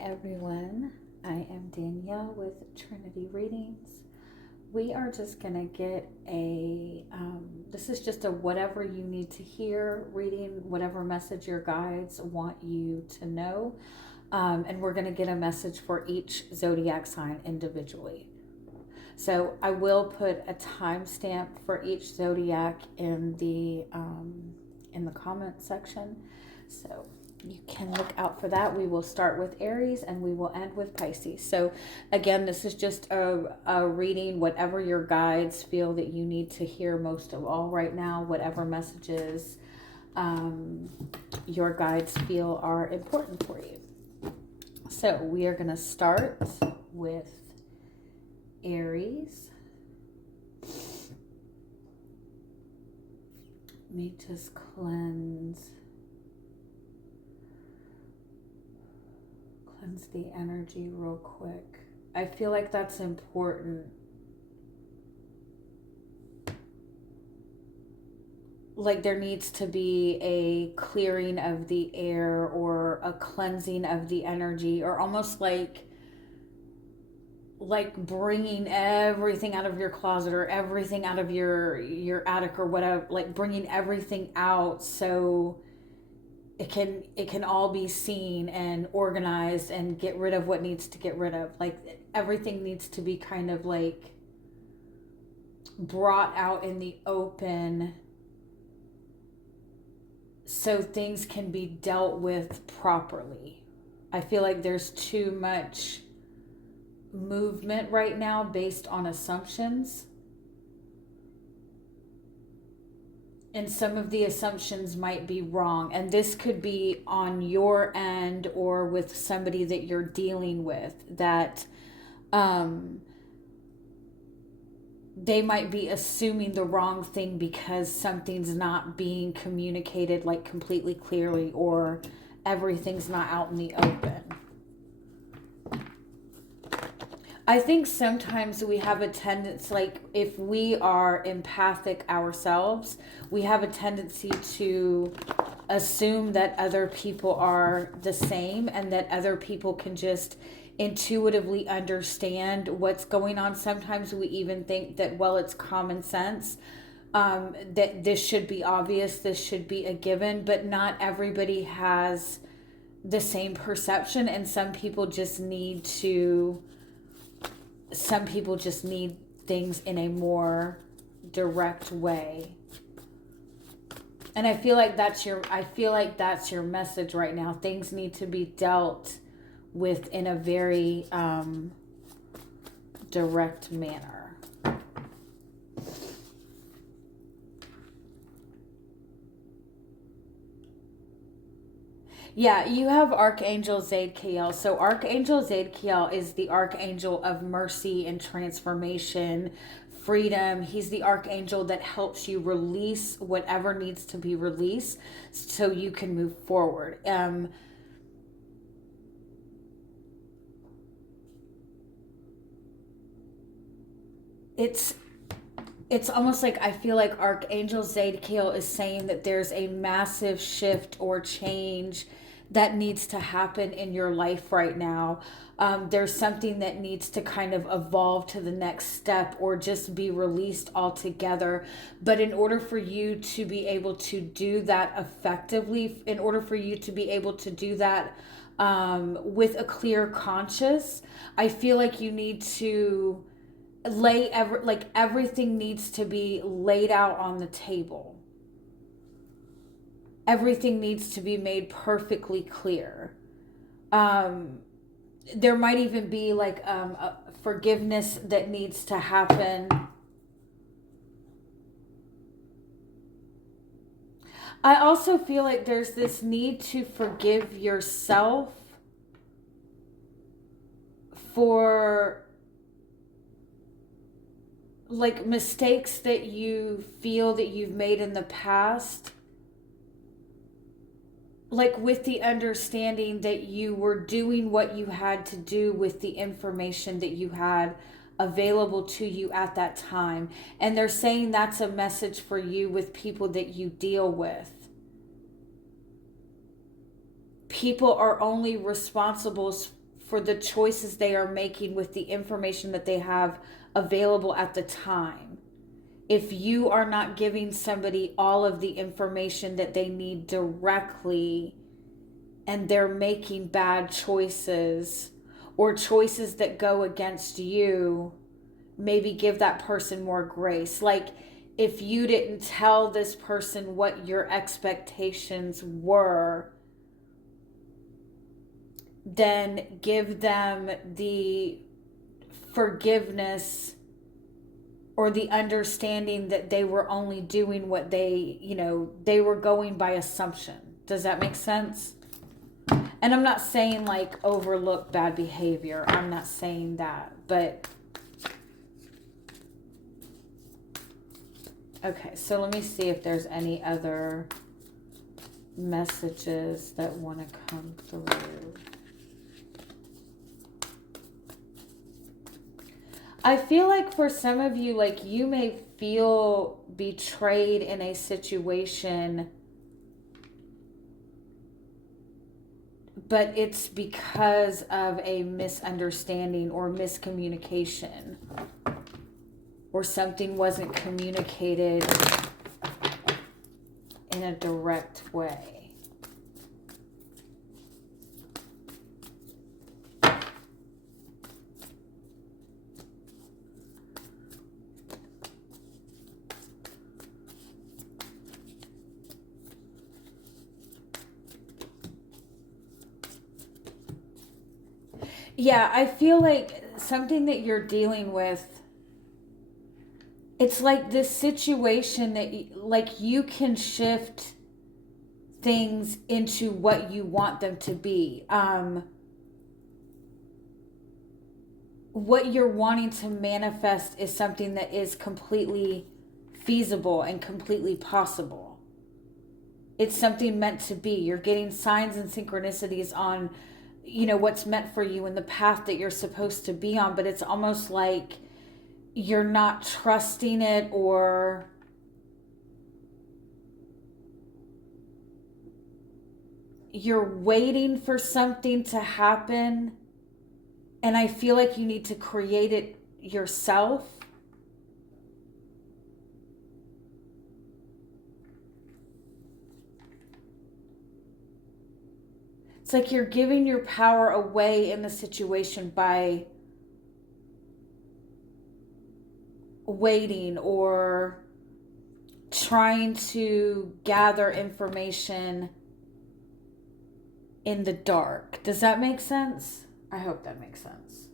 everyone, I am Danielle with Trinity Readings. We are just going to get this is just a whatever you need to hear reading, whatever message your guides want you to know. And we're going to get a message for each zodiac sign individually. So I will put a timestamp for each zodiac in the comment section. So you can look out for that. We will start with Aries and we will end with Pisces. So again, this is just a reading, whatever your guides feel that you need to hear most of all right now, whatever messages your guides feel are important for you. So we are going to start with Aries. Let me just cleanse the energy real quick. I feel like that's important. Like there needs to be a clearing of the air or a cleansing of the energy, or almost like bringing everything out of your closet or everything out of your attic or whatever, like bringing everything out so it can all be seen and organized and get rid of what needs to get rid of. Like everything needs to be kind of like brought out in the open so things can be dealt with properly. I feel like there's too much movement right now based on assumptions. And some of the assumptions might be wrong. And this could be on your end or with somebody that you're dealing with, that they might be assuming the wrong thing because something's not being communicated like completely clearly, or everything's not out in the open. I think sometimes we have a tendency, like if we are empathic ourselves, we have a tendency to assume that other people are the same and that other people can just intuitively understand what's going on. Sometimes we even think that, well, it's common sense, that this should be obvious, this should be a given, but not everybody has the same perception, and some people just need things in a more direct way. And I feel like that's your message right now. Things need to be dealt with in a very direct manner. Yeah, you have Archangel Zadkiel. So Archangel Zadkiel is the Archangel of mercy and transformation, freedom. He's the Archangel that helps you release whatever needs to be released so you can move forward. It's almost like I feel like Archangel Zadkiel is saying that there's a massive shift or change that needs to happen in your life right now. There's something that needs to kind of evolve to the next step or just be released altogether. But in order for you to be able to do that effectively, in order for you to be able to do that with a clear conscience, I feel like you need to everything needs to be laid out on the table. Everything needs to be made perfectly clear. There might even be like a forgiveness that needs to happen. I also feel like there's this need to forgive yourself for like mistakes that you feel that you've made in the past, like with the understanding that you were doing what you had to do with the information that you had available to you at that time. And they're saying that's a message for you with people that you deal with. People are only responsible for the choices they are making with the information that they have available at the time. If you are not giving somebody all of the information that they need directly, and they're making bad choices or choices that go against you, maybe give that person more grace. Like, if you didn't tell this person what your expectations were, then give them the forgiveness or the understanding that they were only doing what they were going by assumption. Does that make sense? And I'm not saying like overlook bad behavior. I'm not saying that, but okay, so let me see if there's any other messages that want to come through. I feel like for some of you, like you may feel betrayed in a situation, but it's because of a misunderstanding or miscommunication, or something wasn't communicated in a direct way. Yeah, I feel like something that you're dealing with, it's like this situation that like you can shift things into what you want them to be. What you're wanting to manifest is something that is completely feasible and completely possible. It's something meant to be. You're getting signs and synchronicities on what's meant for you and the path that you're supposed to be on, but it's almost like you're not trusting it, or you're waiting for something to happen, and I feel like you need to create it yourself. It's like you're giving your power away in the situation by waiting or trying to gather information in the dark. Does that make sense? I hope that makes sense.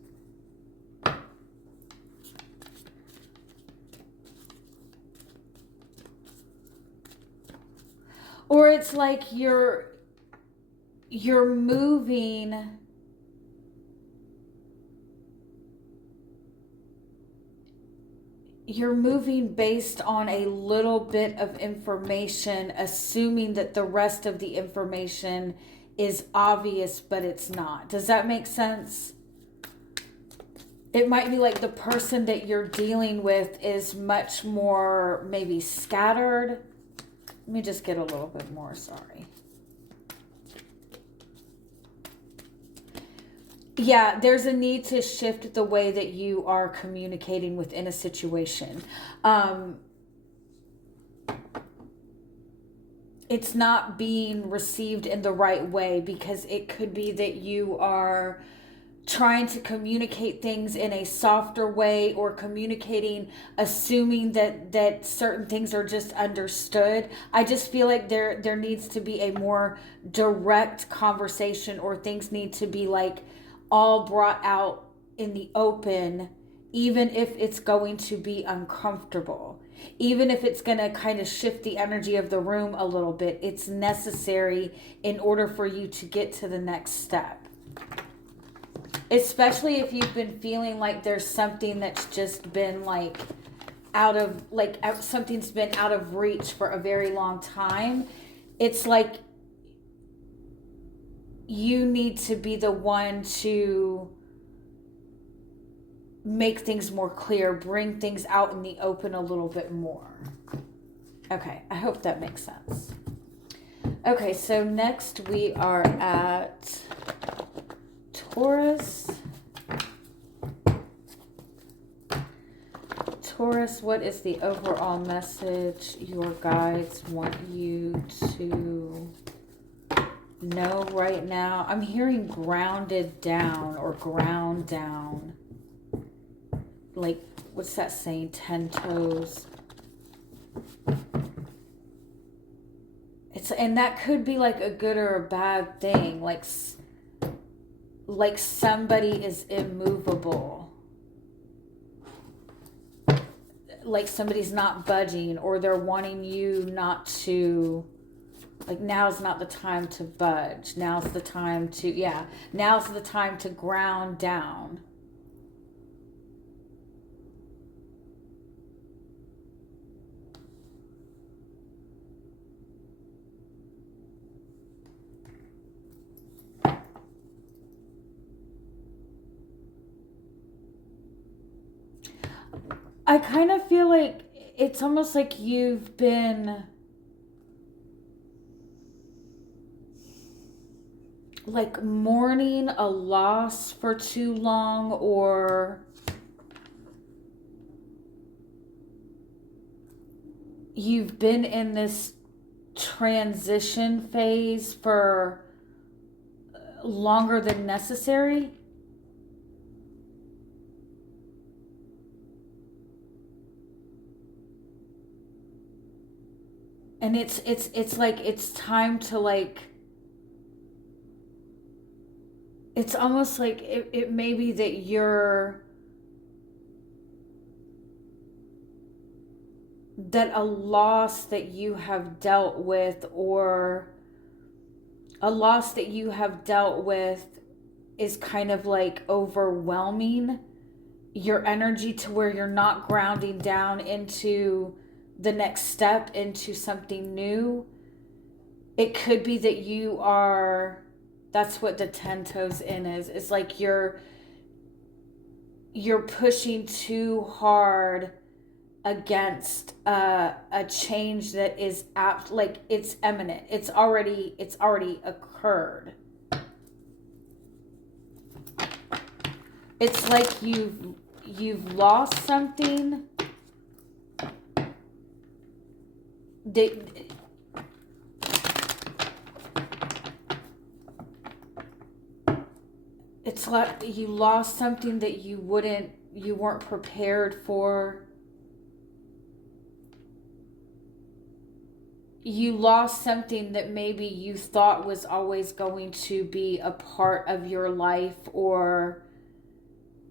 Or it's like you're moving based on a little bit of information, assuming that the rest of the information is obvious, but it's not. Does that make sense? It might be like the person that you're dealing with is much more maybe scattered. Let me just get a little bit more, sorry. Yeah, there's a need to shift the way that you are communicating within a situation. It's not being received in the right way, because it could be that you are trying to communicate things in a softer way, or communicating assuming that certain things are just understood. I just feel like there needs to be a more direct conversation, or things need to be like all brought out in the open, even if it's going to be uncomfortable, even if it's going to kind of shift the energy of the room a little bit. It's necessary in order for you to get to the next step. Especially if you've been feeling like there's something that's just been like something's been out of reach for a very long time. It's like you need to be the one to make things more clear, bring things out in the open a little bit more. Okay, I hope that makes sense. Okay, so next we are at Taurus. Taurus, what is the overall message your guides want you to know right now? I'm hearing grounded down or ground down. Like, what's that saying? 10 toes. And that could be like a good or a bad thing. Like somebody is immovable. Like somebody's not budging, or they're wanting you not to, like, now's not the time to budge. Now's the time to, now's the time to ground down. I kind of feel like it's almost like you've been like mourning a loss for too long, or you've been in this transition phase for longer than necessary. And it's like it's time to, like, it's almost like it may be that that a loss that you have dealt with, or a loss that you have dealt with is kind of like overwhelming your energy to where you're not grounding down into the next step, into something new. It could be that you are, that's what the 10 toes in is. It's like you're pushing too hard against a change that is apt, like it's imminent. It's already occurred. It's like you've lost something that it's like you lost something that you weren't prepared for. You lost something that maybe you thought was always going to be a part of your life, or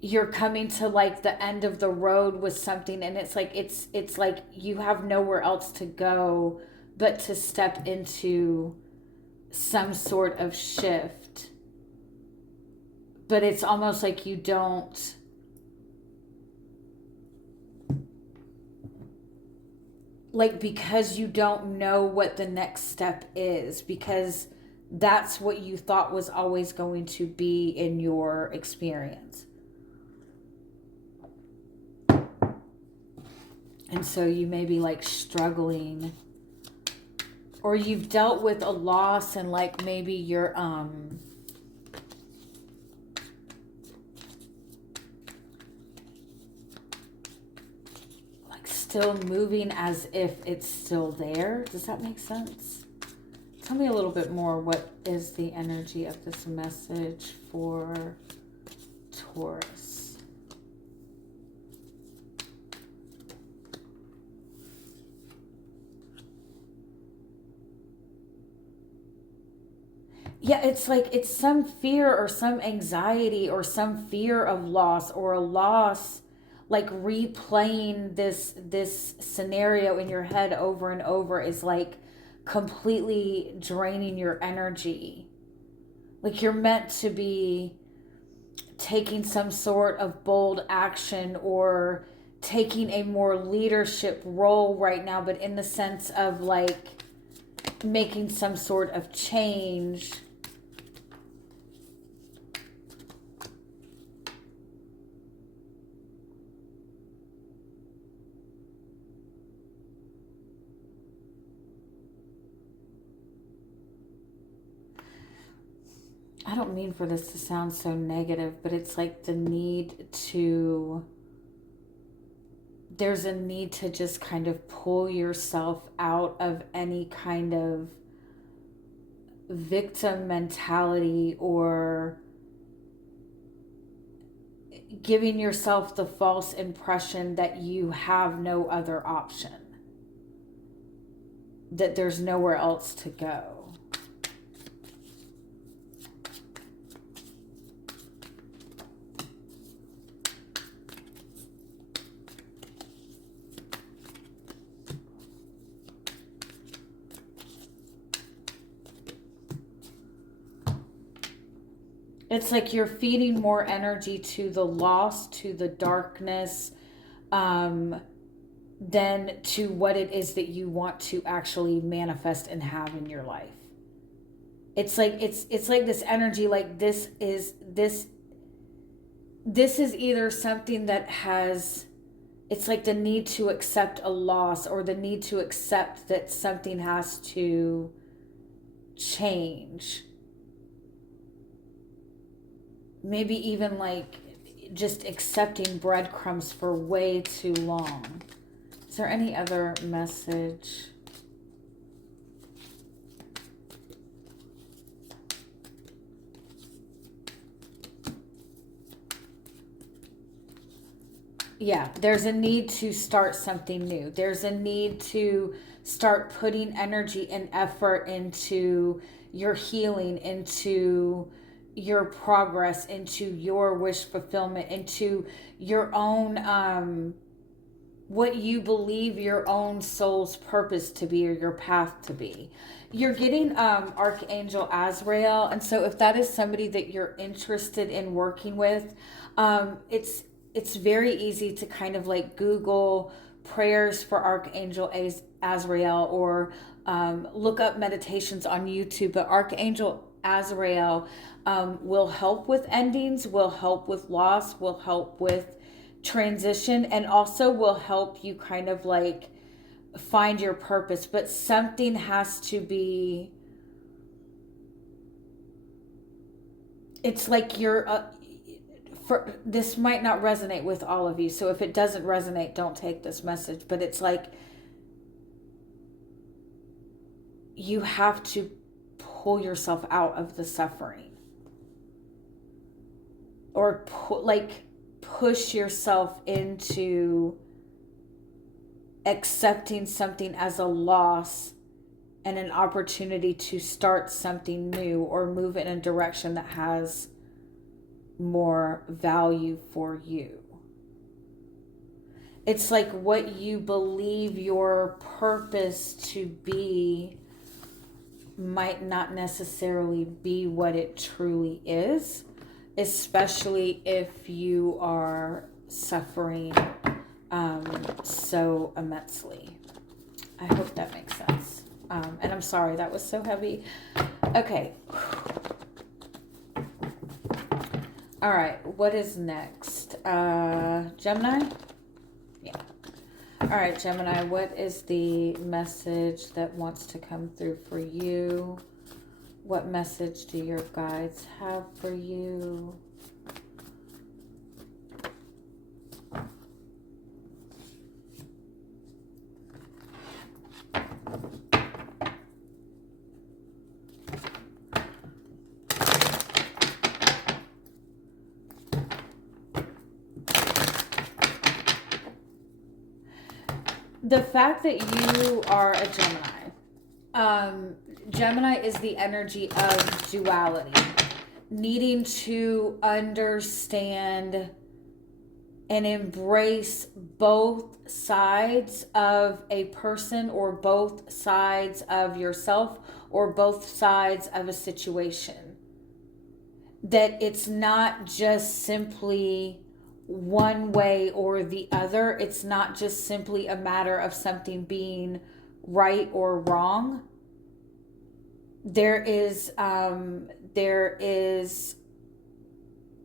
you're coming to like the end of the road with something, and it's like you have nowhere else to go but to step into some sort of shift. But it's almost like you don't, like, because you don't know what the next step is, because that's what you thought was always going to be in your experience. And so you may be like struggling, or you've dealt with a loss, and like maybe you're like still moving as if it's still there. Does that make sense? Tell me a little bit more. What is the energy of this message for Taurus? Yeah, it's like it's some fear or some anxiety or some fear of loss, or a loss, like replaying this scenario in your head over and over is like completely draining your energy. Like you're meant to be taking some sort of bold action or taking a more leadership role right now, but in the sense of like making some sort of change. I don't mean for this to sound so negative, but it's like the need to, there's a need to just kind of pull yourself out of any kind of victim mentality or giving yourself the false impression that you have no other option, that there's nowhere else to go. It's like you're feeding more energy to the loss, to the darkness, than to what it is that you want to actually manifest and have in your life. It's like it's like this energy, like this is either something that has, it's like the need to accept a loss or the need to accept that something has to change. Maybe even like just accepting breadcrumbs for way too long. Is there any other message? Yeah, there's a need to start something new. There's a need to start putting energy and effort into your healing, into your progress, into your wish fulfillment, into your own what you believe your own soul's purpose to be or your path to be. You're getting Archangel Azrael, and so if that is somebody that you're interested in working with, it's very easy to kind of like Google prayers for Archangel Azrael or look up meditations on YouTube. But Archangel Azrael will help with endings, will help with loss, will help with transition, and also will help you kind of like find your purpose. But something has to be, it's like you're this might not resonate with all of you, so if it doesn't resonate, don't take this message. But it's like you have to pull yourself out of the suffering, or push yourself into accepting something as a loss and an opportunity to start something new or move in a direction that has more value for you. It's like what you believe your purpose to be might not necessarily be what it truly is, especially if you are suffering so immensely. I hope that makes sense. And I'm sorry, that was so heavy. Okay. All right, what is next? Gemini? Yeah. All right, Gemini, what is the message that wants to come through for you? What message do your guides have for you? The fact that you are a Gemini, Gemini is the energy of duality, needing to understand and embrace both sides of a person, or both sides of yourself, or both sides of a situation. That it's not just simply one way or the other. It's not just simply a matter of something being right or wrong. There is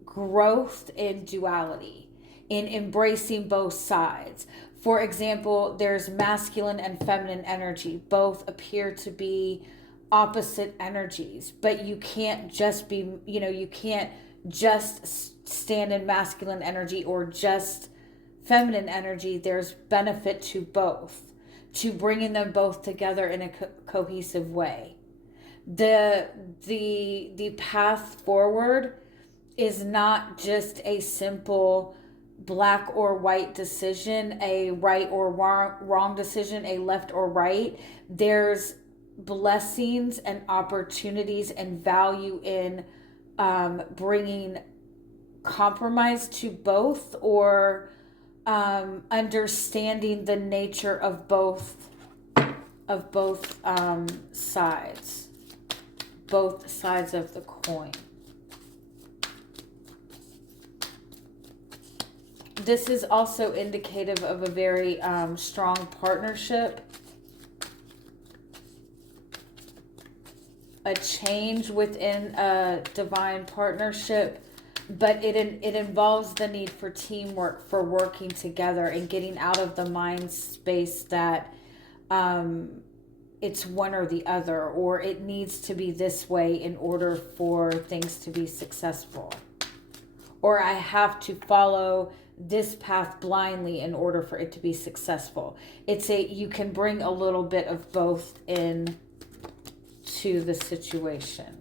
growth in duality, in embracing both sides. For example, there's masculine and feminine energy. Both appear to be opposite energies, but you can't just be, you can't just stand in masculine energy or just feminine energy. There's benefit to both, to bringing them both together in a cohesive way. The path forward is not just a simple black or white decision, a right or wrong decision, a left or right. There's blessings and opportunities and value in bringing compromise to both, or understanding the nature of both sides, both sides of the coin. This is also indicative of a very strong partnership, a change within a divine partnership, but it involves the need for teamwork, for working together and getting out of the mind space that it's one or the other, or it needs to be this way in order for things to be successful, or I have to follow this path blindly in order for it to be successful. You can bring a little bit of both in to the situation.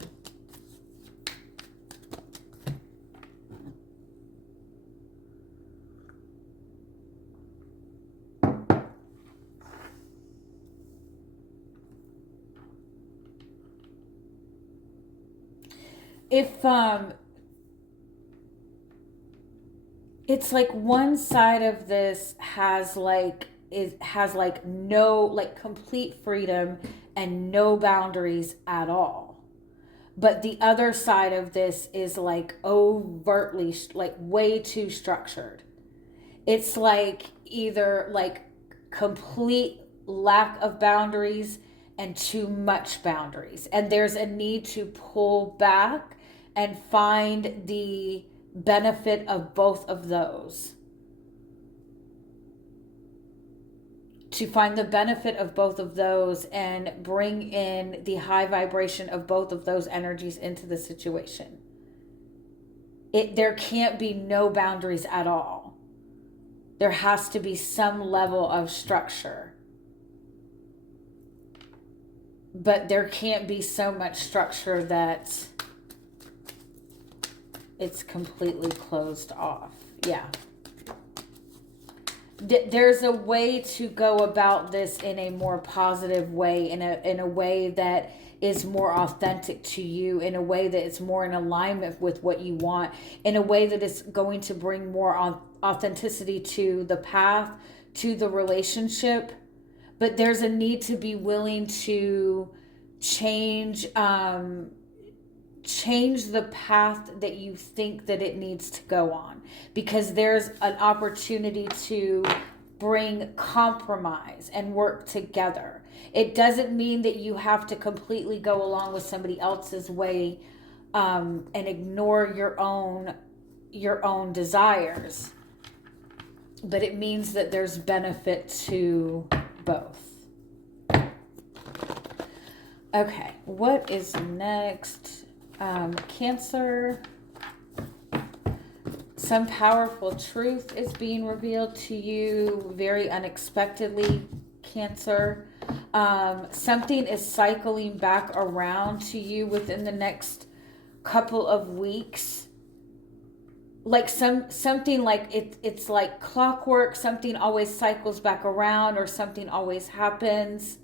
If it's like one side of this has no complete freedom and no boundaries at all, but the other side of this is overtly way too structured. It's either complete lack of boundaries and too much boundaries, and there's a need to pull back and find the benefit of both of those. To find the benefit of both of those and bring in the high vibration of both of those energies into the situation. There can't be no boundaries at all. There has to be some level of structure. But there can't be so much structure that it's completely closed off. Yeah. There's a way to go about this in a more positive way, in a way that is more authentic to you, in a way that is more in alignment with what you want, in a way that is going to bring more authenticity to the path, to the relationship. But there's a need to be willing to change the path that you think that it needs to go on, because there's an opportunity to bring compromise and work together. It doesn't mean that you have to completely go along with somebody else's way and ignore your own desires, but it means that there's benefit to both. Okay, what is next? Cancer. Some powerful truth is being revealed to you very unexpectedly, Cancer. Something is cycling back around to you within the next couple of weeks. Something it's like clockwork. Something always cycles back around, or something always happens.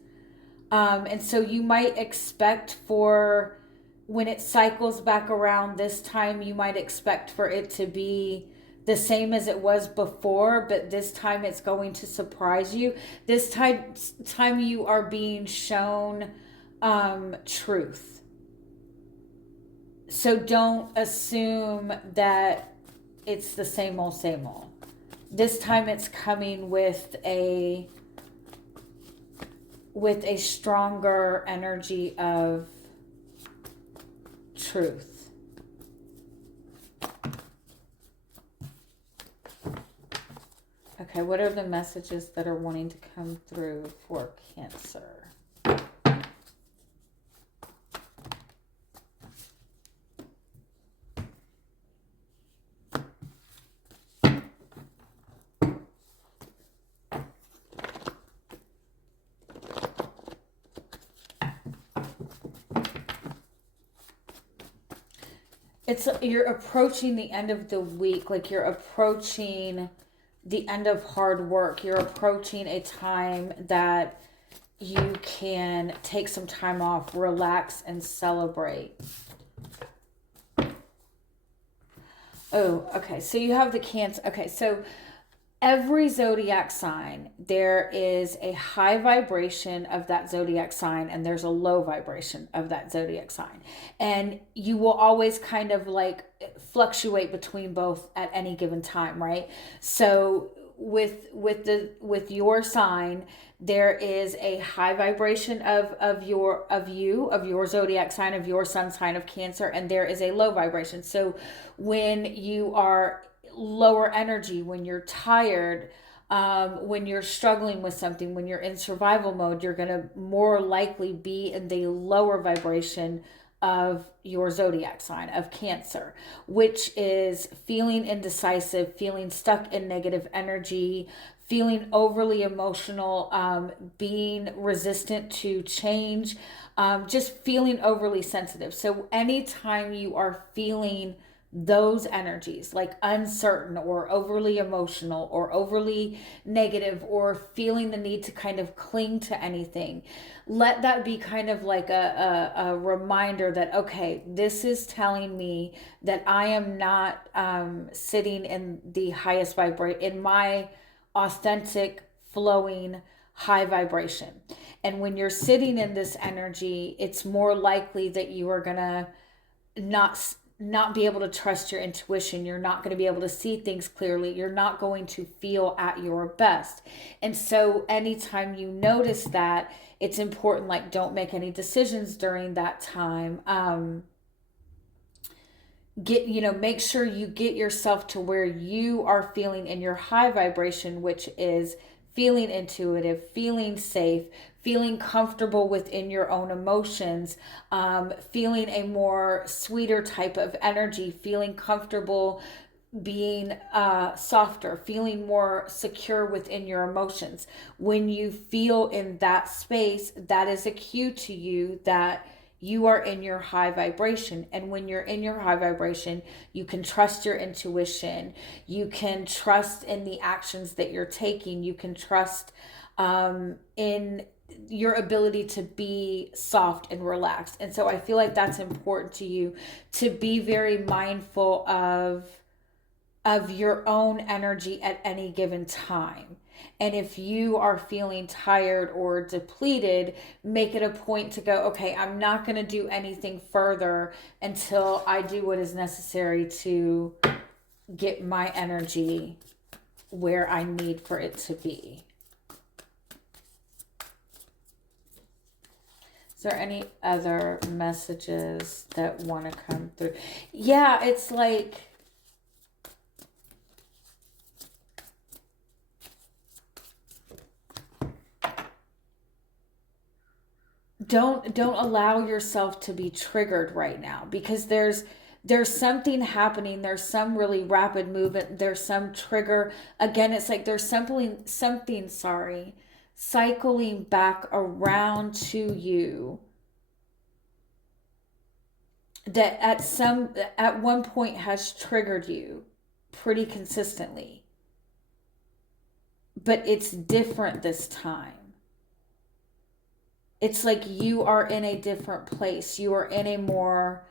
And so you might expect for when it cycles back around this time, you might expect for it to be the same as it was before, but this time it's going to surprise you. This time you are being shown truth. So don't assume that it's the same old, same old. This time it's coming with a stronger energy of truth. Okay, what are the messages that are wanting to come through for Cancer? It's, you're approaching the end of the week, like you're approaching the end of hard work. You're approaching a time that you can take some time off, relax, and celebrate. Oh, okay. So you have the Cancer. Okay, so every zodiac sign, there is a high vibration of that zodiac sign and there's a low vibration of that zodiac sign. And you will always kind of like fluctuate between both at any given time, right? So with your sign, there is a high vibration of your zodiac sign, of your sun sign of Cancer, and there is a low vibration. So when you are lower energy, when you're tired, when you're struggling with something, when you're in survival mode, you're going to more likely be in the lower vibration of your zodiac sign of Cancer, which is feeling indecisive, feeling stuck in negative energy, feeling overly emotional, being resistant to change, just feeling overly sensitive. So anytime you are feeling those energies, like uncertain or overly emotional or overly negative or feeling the need to kind of cling to anything, let that be kind of like a reminder that, okay, this is telling me that I am not sitting in the highest vibration, in my authentic, flowing, high vibration. And when you're sitting in this energy, it's more likely that you are going to not be able to trust your intuition. You're not going to be able to see things clearly. You're not going to feel at your best. And so anytime you notice that, it's important, like, don't make any decisions during that time. Make sure you get yourself to where you are feeling in your high vibration, which is feeling intuitive, feeling safe, feeling comfortable within your own emotions, feeling a more sweeter type of energy, feeling comfortable being softer, feeling more secure within your emotions. When you feel in that space, that is a cue to you that you are in your high vibration. And when you're in your high vibration, you can trust your intuition. You can trust in the actions that you're taking. You can trust in your ability to be soft and relaxed. And so I feel like that's important to you, to be very mindful of your own energy at any given time. And if you are feeling tired or depleted, make it a point to go, okay, I'm not going to do anything further until I do what is necessary to get my energy where I need for it to be. Is there any other messages that want to come through? Yeah, it's like, don't allow yourself to be triggered right now, because there's something happening. There's some really rapid movement. There's some trigger. Again, it's like there's something cycling back around to you that at one point has triggered you pretty consistently, but it's different this time. It's like you are in a different place. You are in a more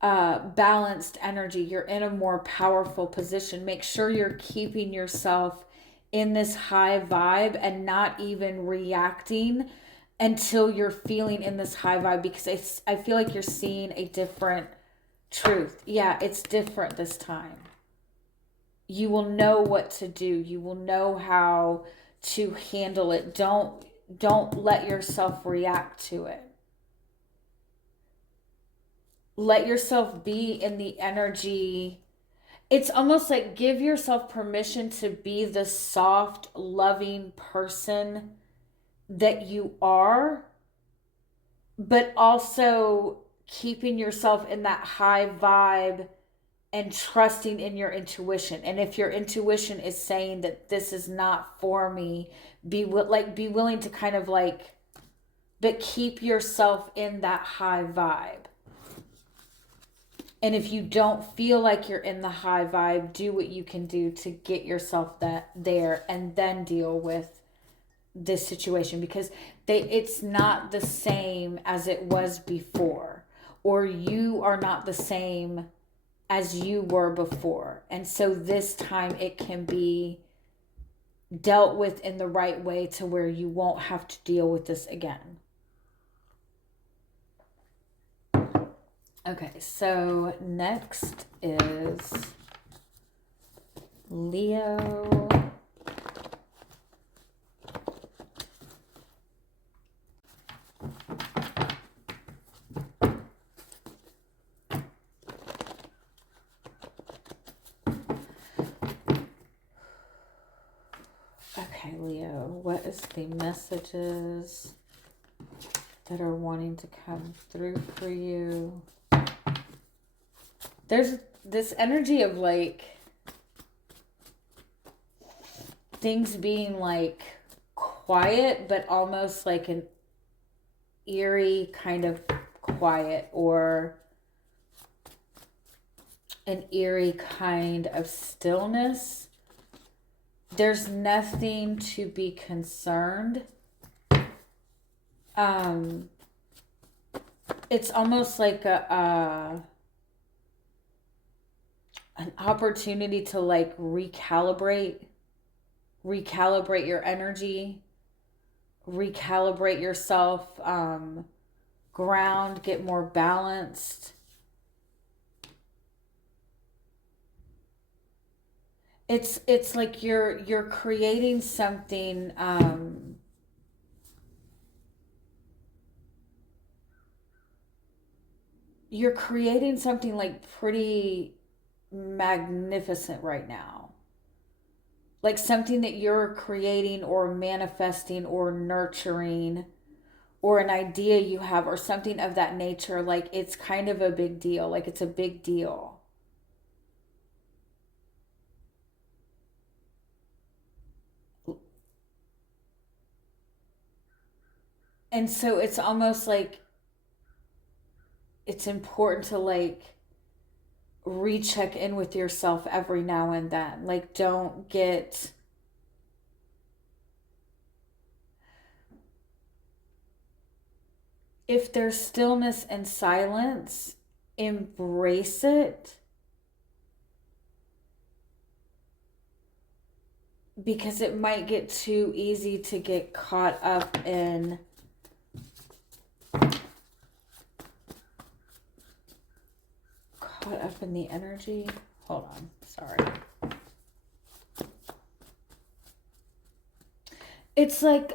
balanced energy. You're in a more powerful position. Make sure you're keeping yourself in this high vibe and not even reacting until you're feeling in this high vibe, because I feel like you're seeing a different truth. Yeah, it's different this time. You will know what to do. You will know how to handle it. Don't let yourself react to it. Let yourself be in the energy. It's almost like give yourself permission to be the soft, loving person that you are, but also keeping yourself in that high vibe and trusting in your intuition. And if your intuition is saying that this is not for me, be willing to kind of like, but keep yourself in that high vibe. And if you don't feel like you're in the high vibe, do what you can do to get yourself there and then deal with this situation, because it's not the same as it was before, or you are not the same as you were before. And so this time it can be dealt with in the right way to where you won't have to deal with this again. Okay, so next is Leo. Okay, Leo, what is the messages that are wanting to come through for you? There's this energy of like things being like quiet, but almost like an eerie kind of quiet, or an eerie kind of stillness. There's nothing to be concerned. It's almost like an opportunity to like recalibrate your energy, recalibrate yourself, ground, get more balanced. It's like you're creating something, you're creating something like pretty magnificent right now. Like something that you're creating or manifesting or nurturing, or an idea you have or something of that nature. Like it's kind of a big deal. Like it's a big deal. And so it's almost like it's important to like recheck in with yourself every now and then. Like don't get if there's stillness and silence, embrace it, because it might get too easy to get caught up in the energy. Hold on, sorry. It's like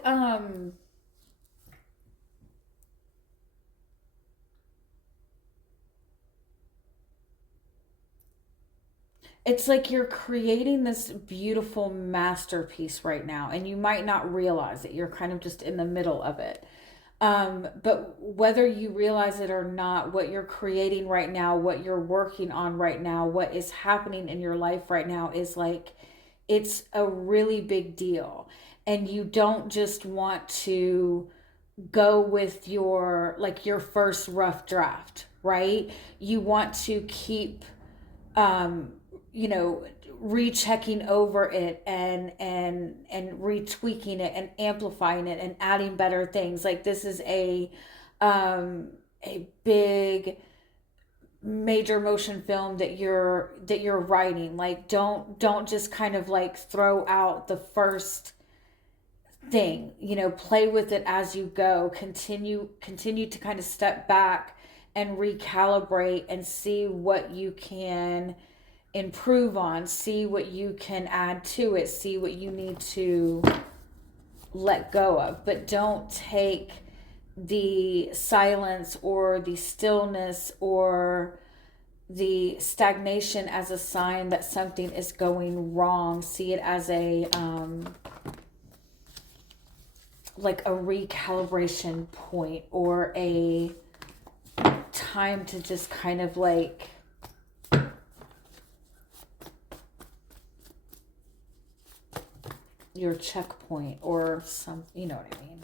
it's like you're creating this beautiful masterpiece right now, and you might not realize it. You're kind of just in the middle of it. But whether you realize it or not, what you're creating right now, what you're working on right now, what is happening in your life right now is like, it's a really big deal. And you don't just want to go with your first rough draft, right? You want to keep, you know, rechecking over it and retweaking it and amplifying it and adding better things. Like this is a big major motion film that you're writing. Like don't just kind of like throw out the first thing, you know, play with it as you go. Continue to kind of step back and recalibrate and see what you can improve on, see what you can add to it, see what you need to let go of. But don't take the silence or the stillness or the stagnation as a sign that something is going wrong. See it as a like a recalibration point, or a time to just kind of like your checkpoint, or some, you know what I mean.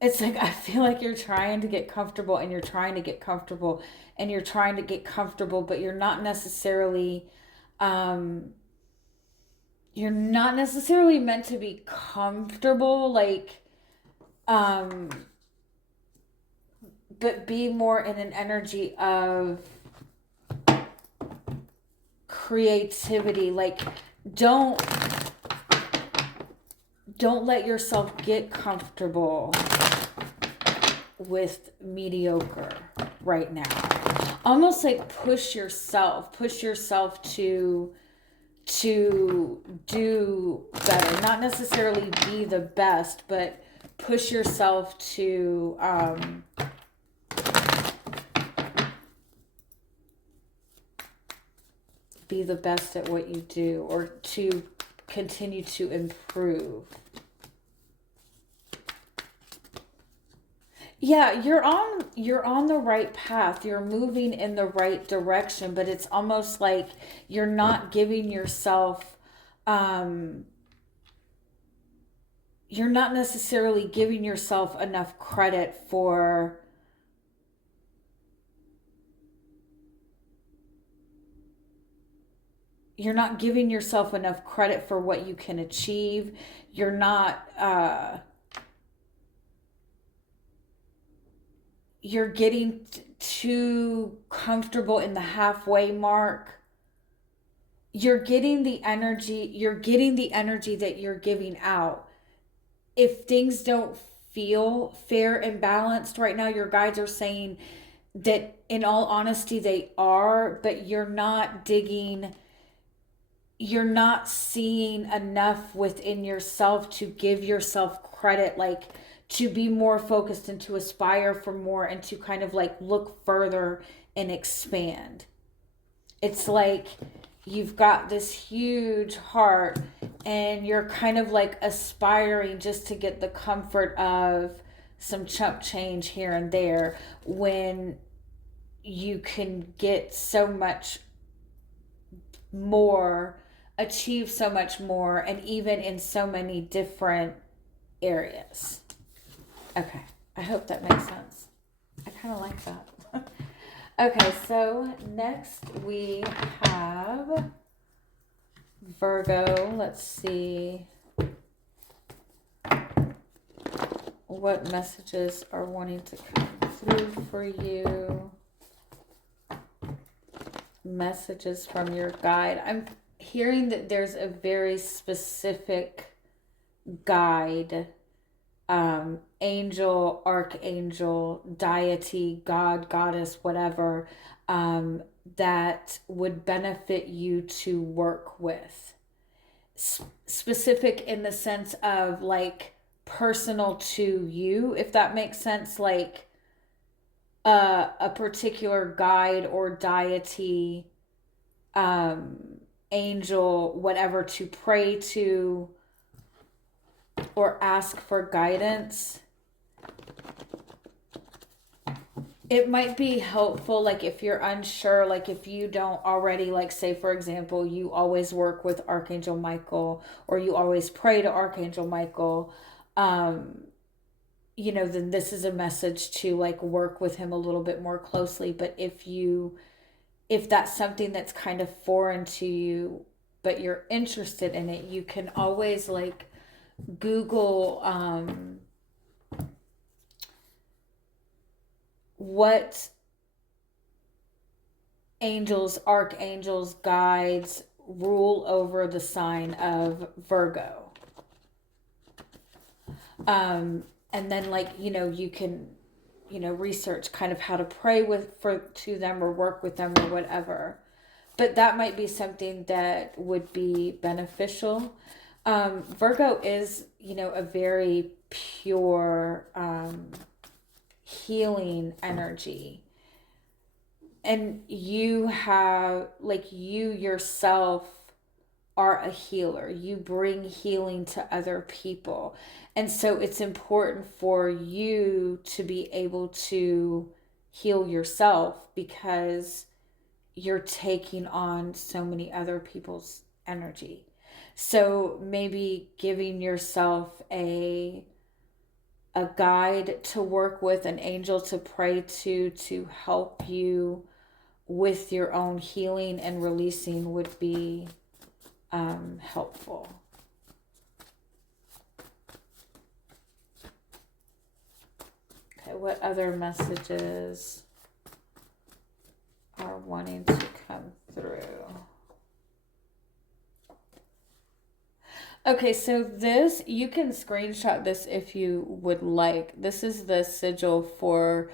it's like, I feel like you're trying to get comfortable and you're trying to get comfortable and you're trying to get comfortable, but um, you're not necessarily meant to be comfortable, like, um, but be more in an energy of creativity. Like, don't don't let yourself get comfortable with mediocre right now. Almost like push yourself to do better. Not necessarily be the best, but push yourself to be the best at what you do, or to continue to improve. Yeah, you're on the right path. You're moving in the right direction, but it's almost like you're not giving yourself um you're not necessarily giving yourself enough credit for you're not giving yourself enough credit for what you can achieve. You're not you're getting too comfortable in the halfway mark. You're getting the energy that you're giving out. If things don't feel fair and balanced right now, your guides are saying that in all honesty they are, but you're not seeing enough within yourself to give yourself credit, like to be more focused and to aspire for more and to kind of like look further and expand. It's like you've got this huge heart and you're kind of like aspiring just to get the comfort of some chump change here and there, when you can get so much more, achieve so much more, and even in so many different areas. Okay, I hope that makes sense. I kind of like that. Okay, so next we have Virgo. Let's see what messages are wanting to come through for you. Messages from your guide. I'm hearing that there's a very specific guide, angel, archangel, deity, god, goddess, whatever, that would benefit you to work with. Specific in the sense of like personal to you, if that makes sense, like a particular guide or deity, angel, whatever, to pray to or ask for guidance. It might be helpful, like if you're unsure, like if you don't already, like say for example, you always work with Archangel Michael or you always pray to Archangel Michael, then this is a message to like work with him a little bit more closely. But if that's something that's kind of foreign to you, but you're interested in it, you can always like Google what angels, archangels, guides rule over the sign of Virgo. And then like, you can, research kind of how to pray to them or work with them or whatever. But that might be something that would be beneficial. Virgo is, a very pure, healing energy. And you yourself are a healer. You bring healing to other people. And so it's important for you to be able to heal yourself, because you're taking on so many other people's energy. So maybe giving yourself a a guide to work with, an angel to pray to help you with your own healing and releasing would be helpful. Okay, what other messages are wanting to come through? Okay, so this, you can screenshot this if you would like. This is the sigil for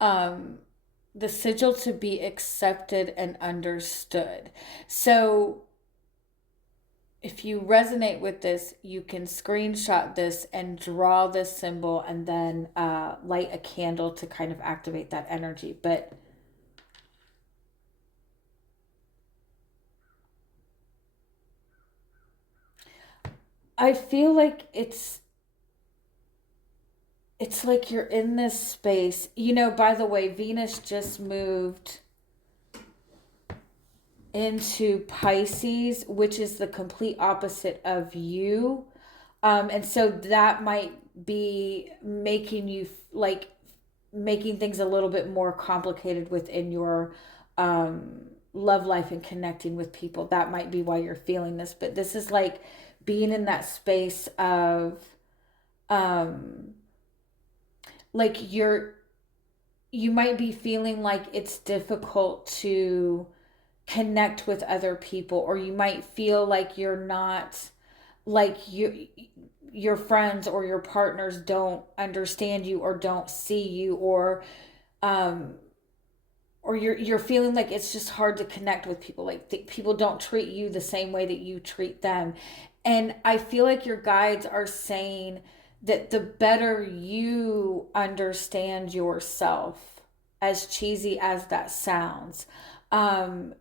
the sigil to be accepted and understood. So if you resonate with this, you can screenshot this and draw this symbol and then light a candle to kind of activate that energy. But I feel like it's like you're in this space. You know, by the way, Venus just moved into Pisces, which is the complete opposite of you. And so that might be making you like making things a little bit more complicated within your love life and connecting with people. That might be why you're feeling this. But this is like being in that space of like you might be feeling like it's difficult to connect with other people, or you might feel like you're not, like your friends or your partners don't understand you or don't see you, or you're feeling like it's just hard to connect with people, like people don't treat you the same way that you treat them. And I feel like your guides are saying that the better you understand yourself, as cheesy as that sounds, and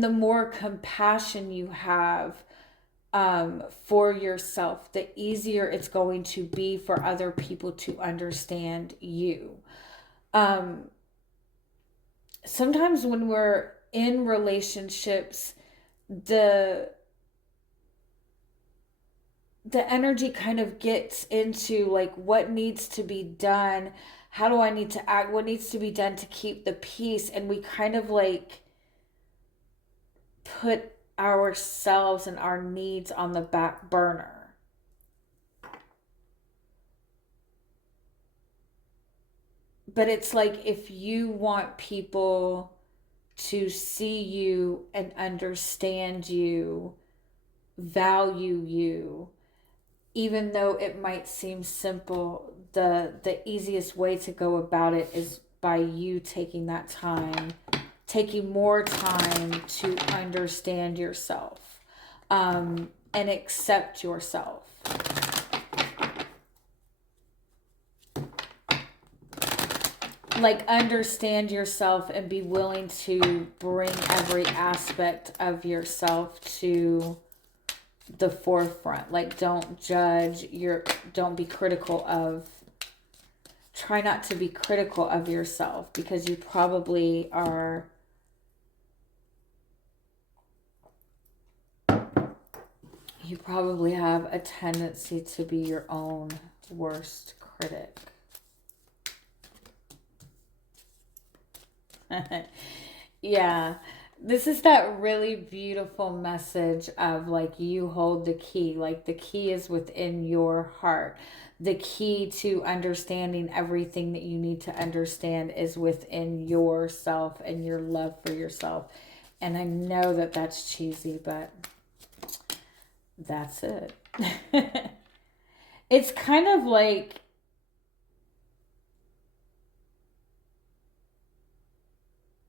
the more compassion you have for yourself, the easier it's going to be for other people to understand you. Sometimes when we're in relationships, the energy kind of gets into like what needs to be done, how do I need to act, what needs to be done to keep the peace, and we kind of like put ourselves and our needs on the back burner. But it's like if you want people to see you and understand you, value you, even though it might seem simple, the easiest way to go about it is by you taking that time, taking more time to understand yourself, and accept yourself. Like understand yourself and be willing to bring every aspect of yourself to the forefront. Like don't judge don't be critical of, try not to be critical of yourself, because you probably are, you probably have a tendency to be your own worst critic. Yeah, this is that really beautiful message of like you hold the key, like the key is within your heart. The key to understanding everything that you need to understand is within yourself and your love for yourself. And I know that that's cheesy, but that's it. It's kind of like,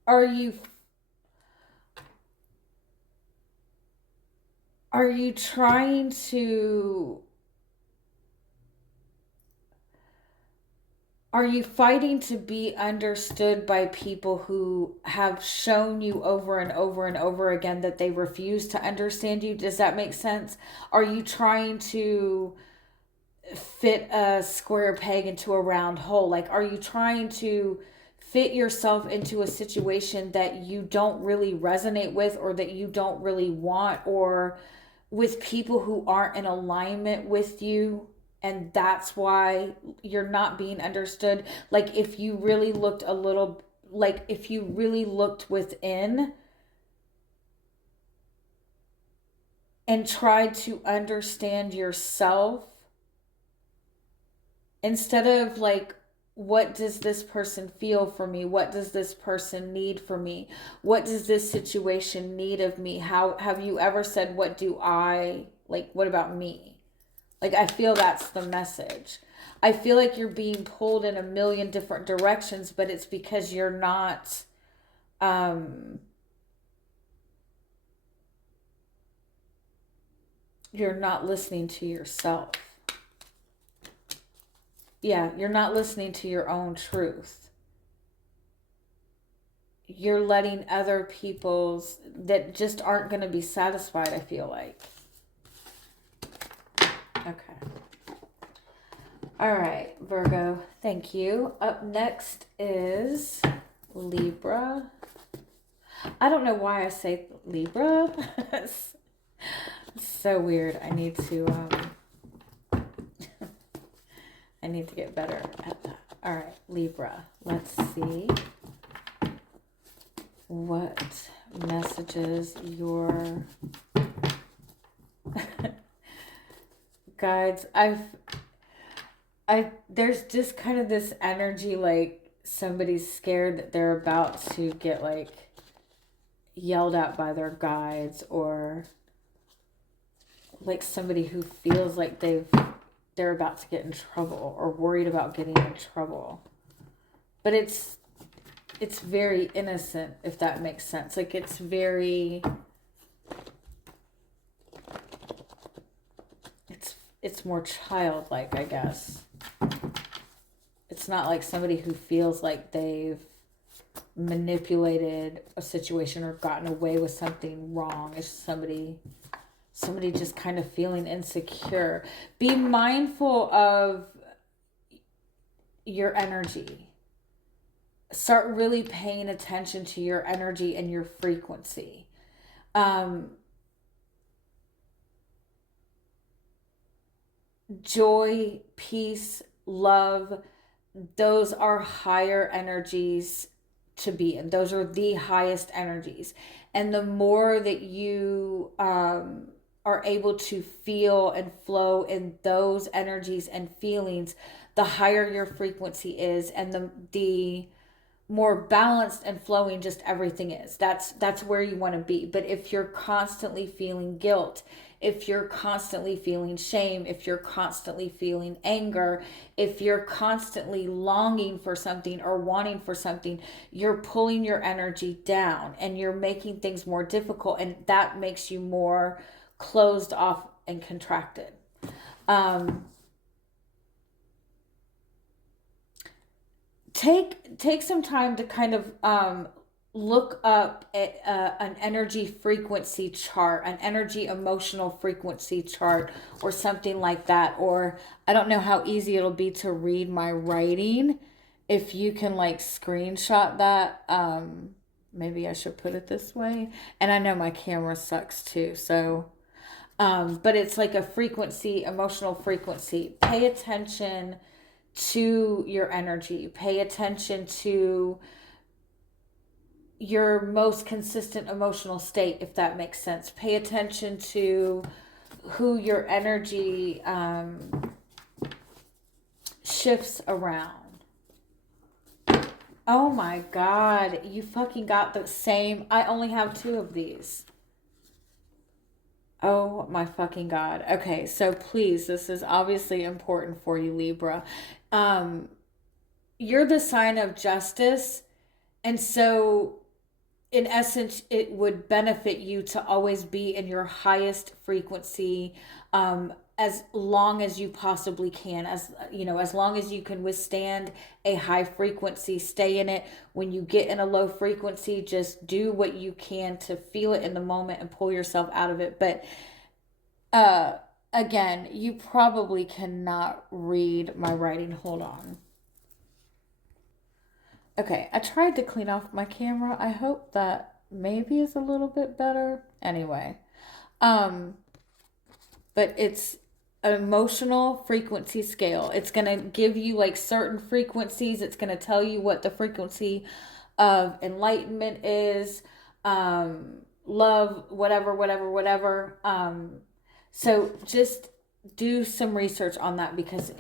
are you trying to, are you fighting to be understood by people who have shown you over and over and over again that they refuse to understand you? Does that make sense? Are you trying to fit a square peg into a round hole? Like, are you trying to fit yourself into a situation that you don't really resonate with, or that you don't really want, or with people who aren't in alignment with you and that's why you're not being understood. Like if you really looked a little, like if you really looked within and tried to understand yourself, instead of like, what does this person feel for me? What does this person need for me? What does this situation need of me? How have you ever said, what do I like? What about me? Like, I feel that's the message. I feel like you're being pulled in a million different directions, but it's because you're not listening to yourself. Yeah, you're not listening to your own truth. You're letting other people's that just aren't going to be satisfied, I feel like. Okay. All right, Virgo, thank you. Up next is Libra. I don't know why I say Libra. It's so weird. I need to I need to get better at that. All right, Libra. Let's see what messages your guides. There's just kind of this energy like somebody's scared that they're about to get like yelled at by their guides, or like somebody who feels like they're about to get in trouble or worried about getting in trouble. But it's very innocent, if that makes sense. Like it's more childlike, I guess. It's not like somebody who feels like they've manipulated a situation or gotten away with something wrong. It's somebody just kind of feeling insecure. Be mindful of your energy. Start really paying attention to your energy and your frequency. Joy, peace, love, those are higher energies to be in. Those are the highest energies. And the more that you are able to feel and flow in those energies and feelings, the higher your frequency is, and the more balanced and flowing just everything is. That's where you want to be. But if you're constantly feeling guilt, if you're constantly feeling shame, if you're constantly feeling anger, if you're constantly longing for something or wanting for something, you're pulling your energy down and you're making things more difficult, and that makes you more closed off and contracted. Take some time to kind of look up an energy frequency chart, an energy emotional frequency chart, or something like that. Or I don't know how easy it'll be to read my writing. If you can like screenshot that, maybe I should put it this way. And I know my camera sucks too, so but it's like a frequency, emotional frequency. Pay attention to your energy. Pay attention to your most consistent emotional state, if that makes sense. Pay attention to who your energy shifts around. Oh my God, you fucking got the same. I only have 2 of these. Oh my fucking God. Okay, so please, this is obviously important for you, Libra. You're the sign of justice, and so in essence, it would benefit you to always be in your highest frequency, as long as you possibly can. As you know, as long as you can withstand a high frequency, stay in it. When you get in a low frequency, just do what you can to feel it in the moment and pull yourself out of it. But again, you probably cannot read my writing. Hold on. Okay, I tried to clean off my camera. I hope that maybe is a little bit better. Anyway, but emotional frequency scale. It's going to give you like certain frequencies. It's going to tell you what the frequency of enlightenment is, love, whatever, whatever, whatever. So just do some research on that, because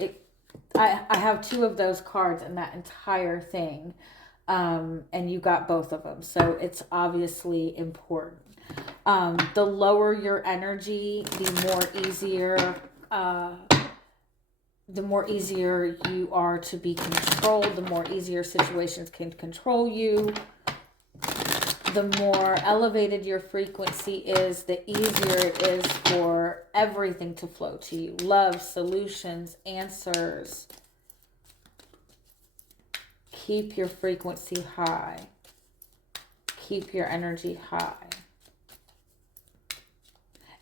I have two of those cards in that entire thing. And you got both of them. So it's obviously important. The lower your energy, the more easier you are to be controlled, the more easier situations can control you. The more elevated your frequency is, the easier it is for everything to flow to you. Love, solutions, answers. Keep your frequency high. Keep your energy high.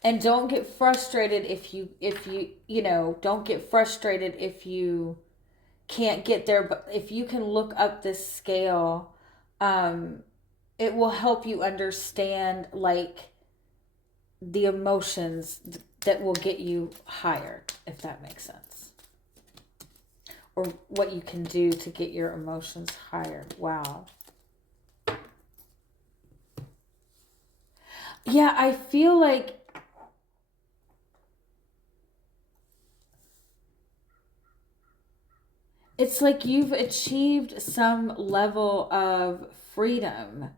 And don't get frustrated if you don't get frustrated if you can't get there. But if you can look up this scale, it will help you understand like the emotions that will get you higher, if that makes sense. Or what you can do to get your emotions higher. Wow. Yeah, I feel like it's like you've achieved some level of freedom.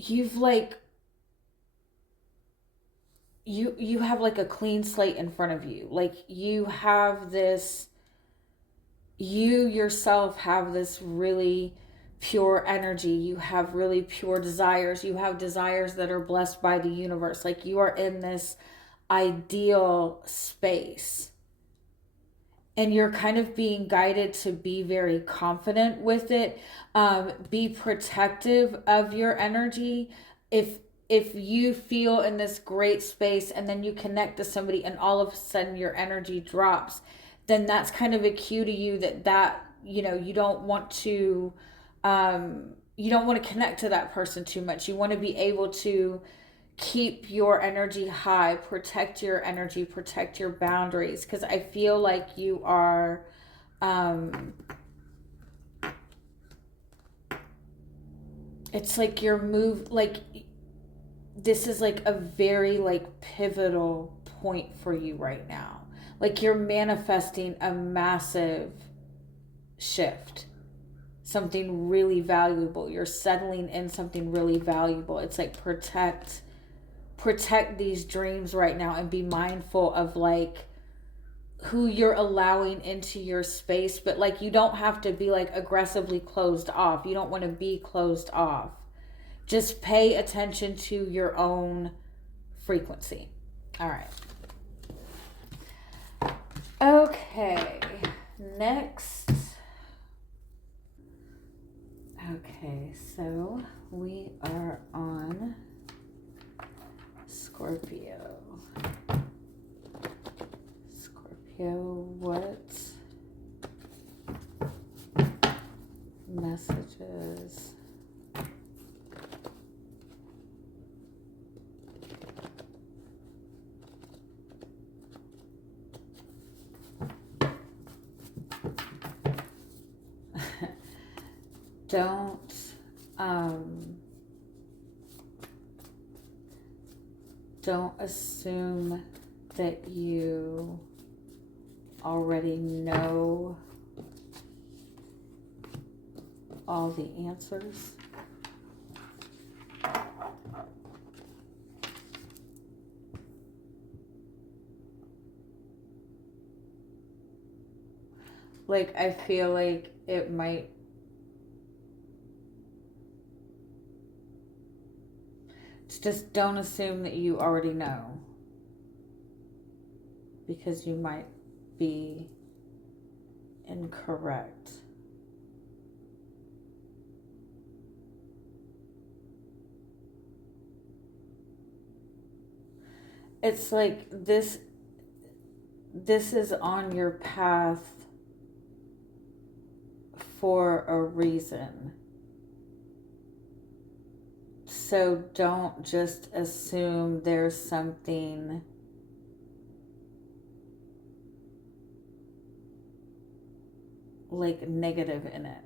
You've like you have like a clean slate in front of you. Like you yourself have this really pure energy. You have really pure desires. You have desires that are blessed by the universe. Like you are in this ideal space. And you're kind of being guided to be very confident with it. Be protective of your energy. If you feel in this great space and then you connect to somebody and all of a sudden your energy drops, then that's kind of a cue to you that you don't want to connect to that person too much. You want to be able to keep your energy high, protect your energy, protect your boundaries, because I feel like you are it's like this is like a very like pivotal point for you right now. Like you're manifesting a massive shift, something really valuable. You're settling in something really valuable. It's like protect these dreams right now, and be mindful of like who you're allowing into your space. But like you don't have to be like aggressively closed off. You don't want to be closed off. Just pay attention to your own frequency. All right. Okay, next. Okay, so we are on Scorpio. What messages don't assume that you already know all the answers. Like I feel like it might just don't assume that you already know, because you might be incorrect. It's like this is on your path for a reason. So don't just assume there's something like negative in it.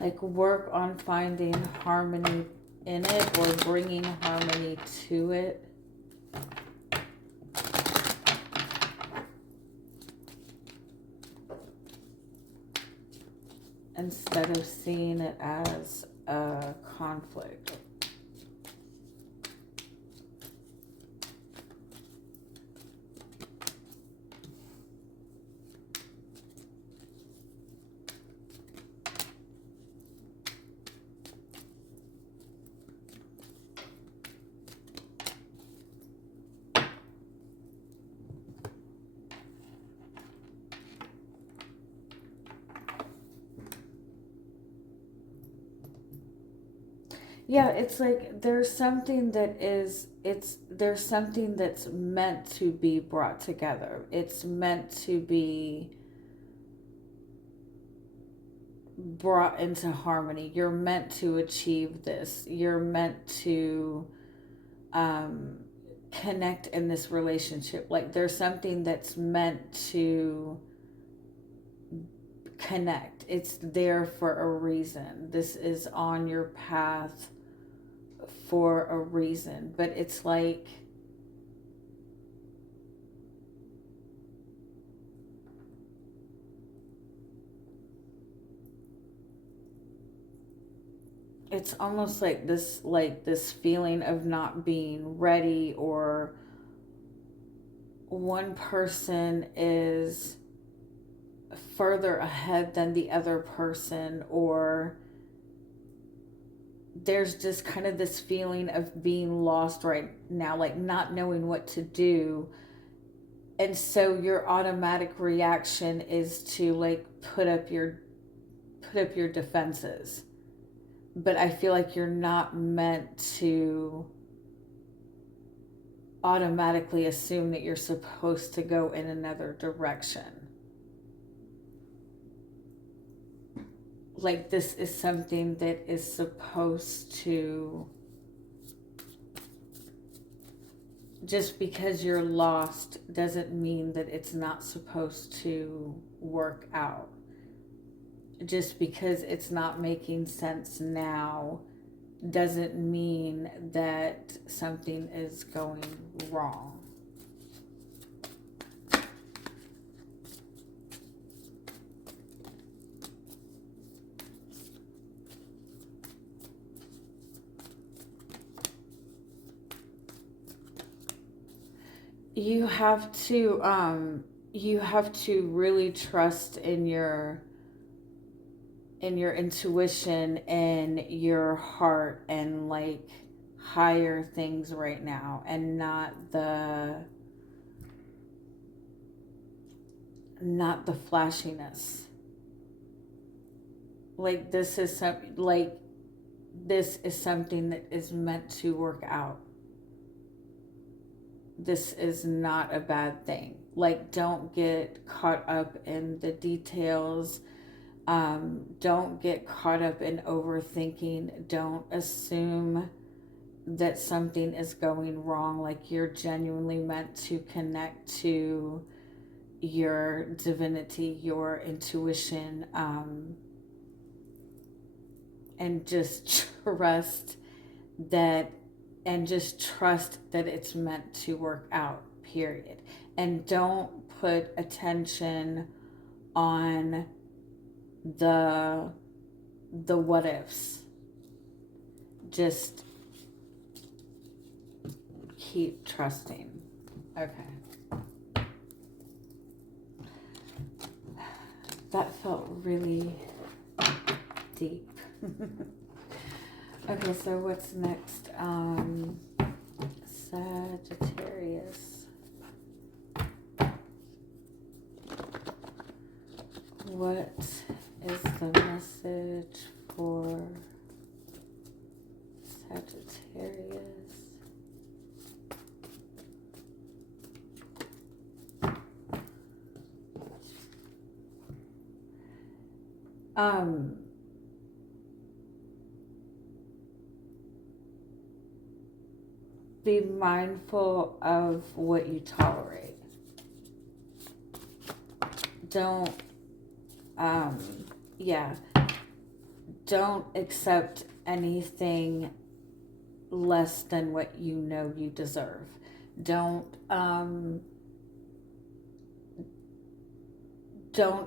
Like work on finding harmony in it or bringing harmony to it. Instead of seeing it as a conflict. Yeah, it's like there's something that is, there's something that's meant to be brought together. It's meant to be brought into harmony. You're meant to achieve this. You're meant to connect in this relationship. Like there's something that's meant to connect. It's there for a reason. This is on your path for a reason. But it's like it's almost like this feeling of not being ready, or one person is further ahead than the other person, or there's just kind of this feeling of being lost right now, like not knowing what to do. And so your automatic reaction is to like put up your defenses. But I feel like you're not meant to automatically assume that you're supposed to go in another direction. Like this is something that is supposed to, just because you're lost doesn't mean that it's not supposed to work out. Just because it's not making sense now doesn't mean that something is going wrong. You have to really trust in your intuition and your heart and like higher things right now, and not the flashiness. Like this is something that is meant to work out. This is not a bad thing. Like don't get caught up in the details. Don't get caught up in overthinking. Don't assume that something is going wrong. Like you're genuinely meant to connect to your divinity, your intuition, and just trust that, it's meant to work out, period. And don't put attention on the what ifs. Just keep trusting. Okay. That felt really deep. Okay, so what's next? Sagittarius. What is the message for Sagittarius? Be mindful of what you tolerate. Don't, don't accept anything less than what you know you deserve. Don't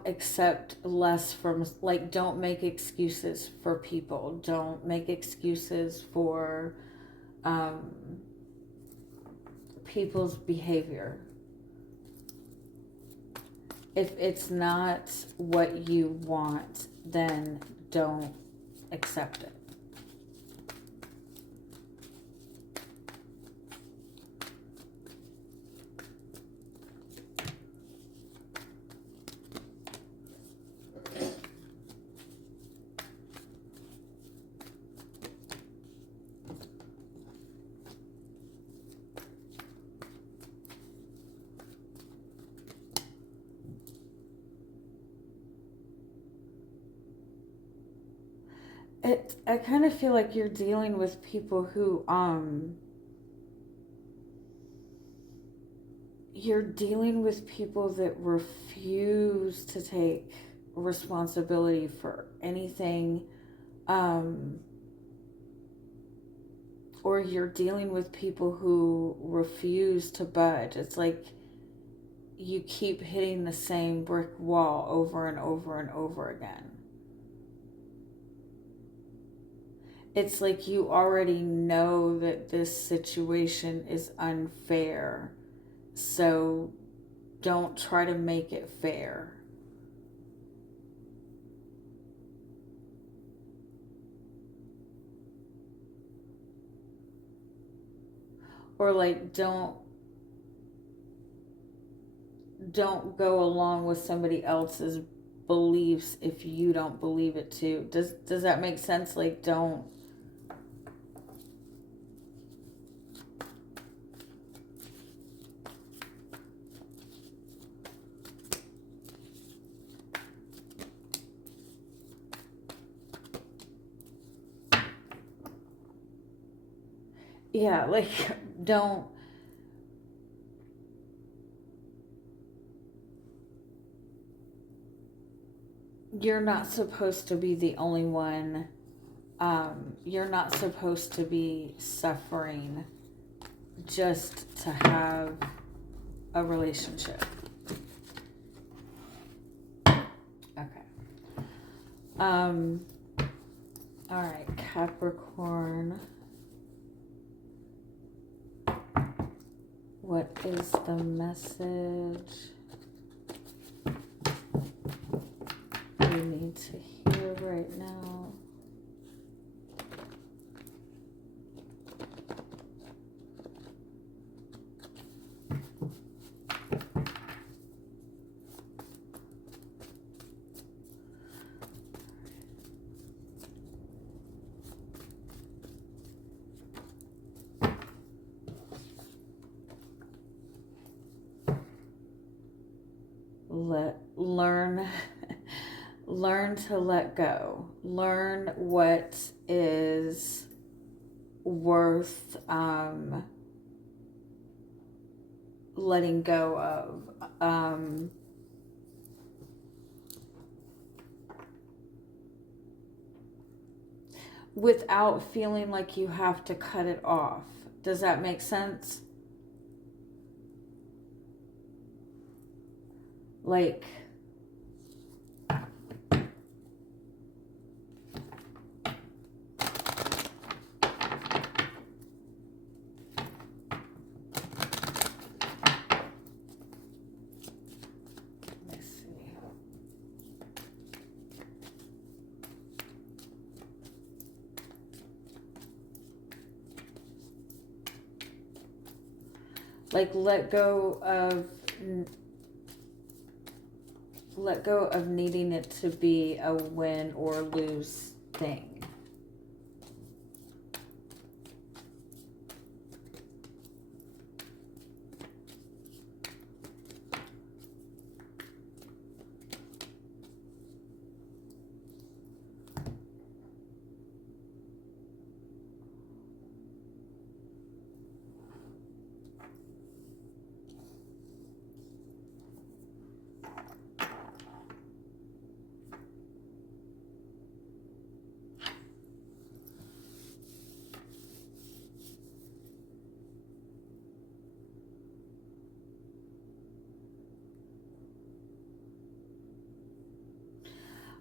accept less from, like, don't make excuses for people. Don't make excuses for people's behavior. If it's not what you want, then don't accept it. I kind of feel like you're dealing with people who, you're dealing with people that refuse to take responsibility for anything, or you're dealing with people who refuse to budge. It's like you keep hitting the same brick wall over and over and over again. It's like you already know that this situation is unfair, so don't try to make it fair. Or like don't go along with somebody else's beliefs if you don't believe it too. Does that make sense? Like, don't. Yeah, like, don't. You're not supposed to be the only one. You're not supposed to be suffering just to have a relationship. Okay. All right, Capricorn. What is the message you need to hear right now? Learn to let go. Learn what is worth letting go of. Without feeling like you have to cut it off. Does that make sense? Like, like, let go of let go of needing it to be a win or lose thing.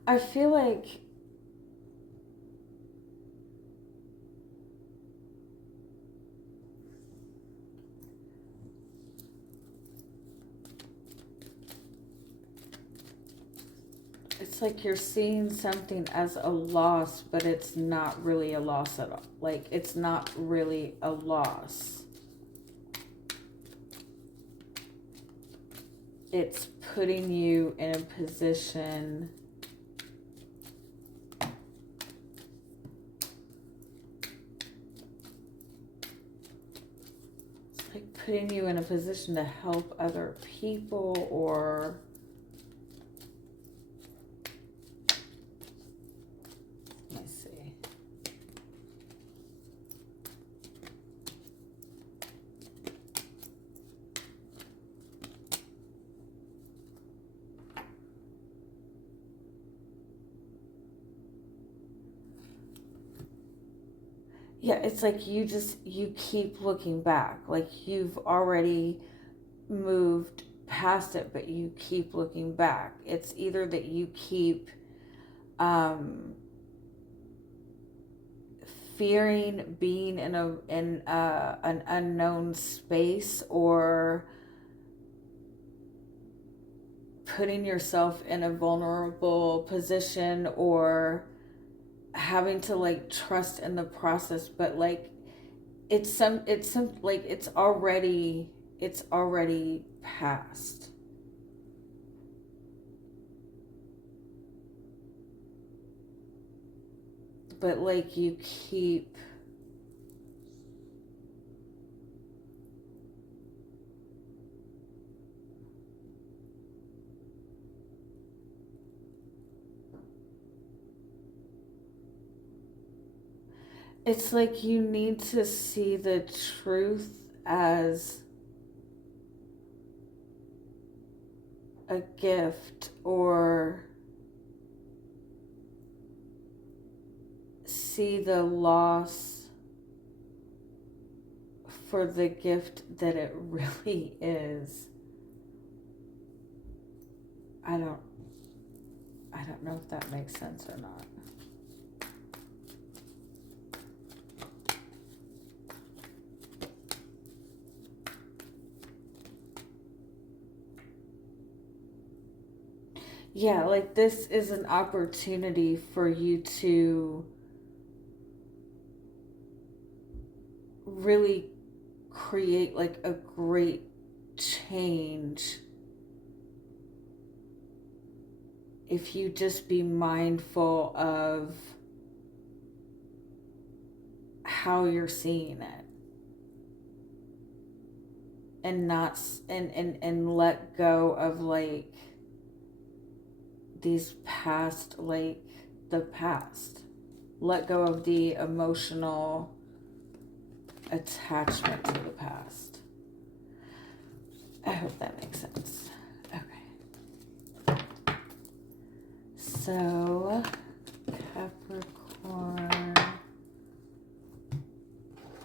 I feel like it's like you're seeing something as a loss, but it's not really a loss at all. Like, it's not really a loss. It's putting you in a position putting you in a position to help other people, or let me see. Yeah, it's like you keep looking back. Like, you've already moved past it, but you keep looking back. It's either that you keep fearing being in an unknown space, or putting yourself in a vulnerable position, or having to like trust in the process, but like it's already past. But like you keep it's like you need to see the truth as a gift, or see the loss for the gift that it really is. I don't know if that makes sense or not. Yeah, like this is an opportunity for you to really create like a great change if you just be mindful of how you're seeing it, and not and let go of like these past, like the past. Let go of the emotional attachment to the past. I hope that makes sense. Okay. So, Capricorn.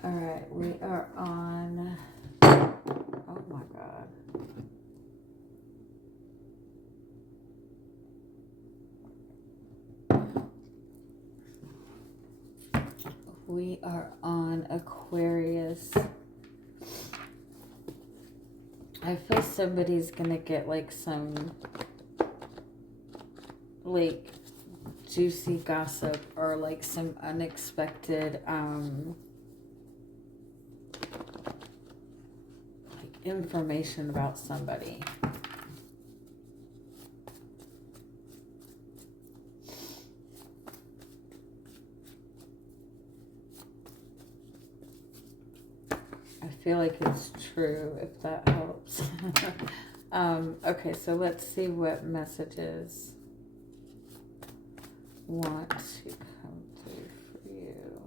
All right, we are on. Oh my God. We are on Aquarius. I feel somebody's gonna get like some like juicy gossip, or like some unexpected like information about somebody. I feel like it's true, if that helps. Okay, so let's see what messages want to come through for you.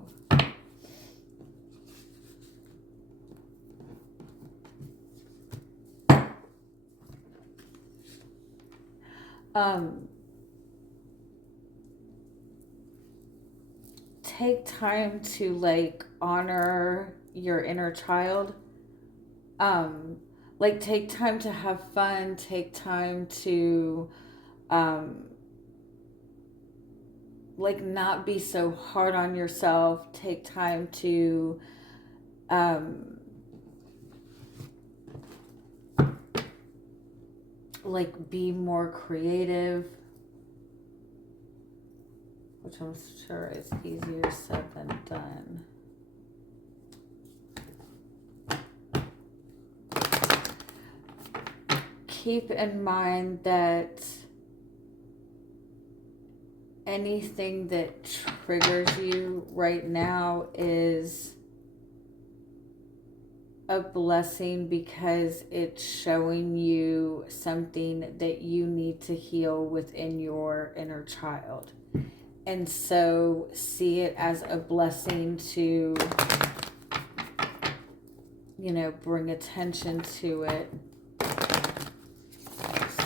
Take time to like honor your inner child. Like take time to have fun, take time to like not be so hard on yourself, take time to like be more creative, which I'm sure is easier said than done. Keep in mind that anything that triggers you right now is a blessing, because it's showing you something that you need to heal within your inner child. And so see it as a blessing to, you know, bring attention to it